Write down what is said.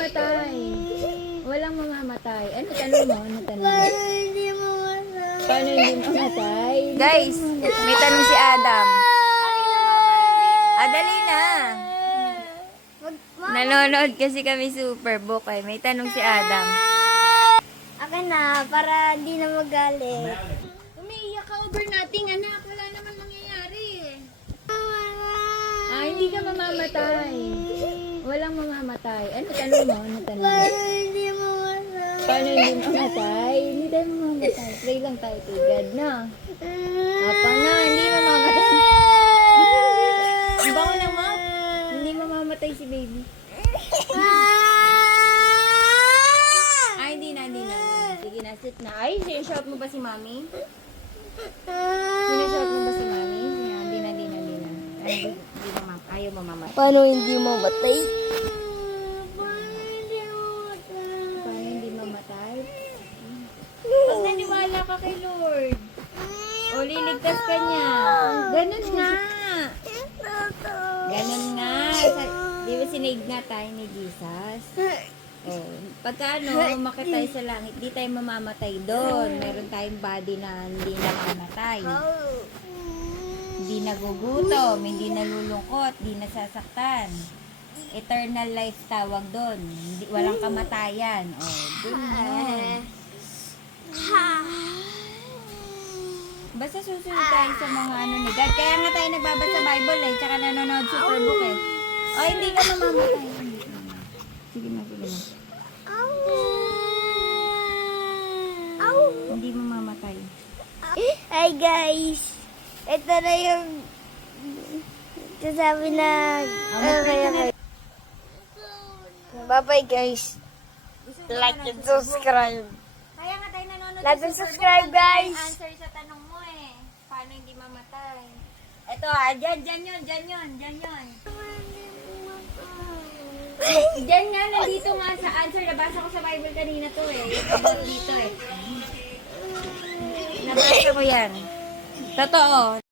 mamamatay. Walang mamamatay. Ano tanong mo? Ano tanong mo? Paano hindi mamatay? Guys, may tanong si Adam. Dali na. Nanonood kasi kami Superbook eh. May tanong si Adam. Akin na, para hindi na magalit. Umiiyak ka over nating anak. Wala naman mangyayari eh. Hindi ka mamamatay. Walang mamamatay. Ano tanong mo? Ano tanong mo? Hindi mamatay. Paano hindi mamatay? Hindi tayo mamamatay. Pray lang tayo kay God na. Apa na, hindi mamamatay. Ang bango lang ma. Hindi mamamatay si baby. Hindi na. Sige na, sit na. Ay, sinushout mo ba si mami? Sinushout mo ba si mami? Hindi na. Ayaw mamamatay. Paano hindi mamatay? Paano hindi mamatay? Pag naniwala ka kay Lord. O, liligtas ka niya. Ganun nga. Ganun nga. Di ba sinave nga tayo ni Jesus? Pagka umakit tayo sa langit, di tayo mamamatay doon. Meron tayong body na hindi namamatay. Hindi nagugutom, hindi nalulungkot, hindi nasasaktan. Eternal life tawag doon. Walang kamatayan. Doon yun. Basta susunod tayo sa mga ano ni God. Kaya nga tayo nagbabasa Bible eh. Tsaka nanonood Superbook eh. Hindi ka mamamatay. Sige na. Hindi mamamatay. Hi guys! Ito na yung sasabi na bye-bye guys. Like and subscribe. Kaya nga tayo nanonood Like and subscribe guys. Answer sa tanong mo eh. Paano hindi mamatay? Ito dyan yun. Diyan nga, nandito nga sa answer. Nabasa ko sa Bible kanina to eh. About dito eh. Nabasa ko yan. Totoo.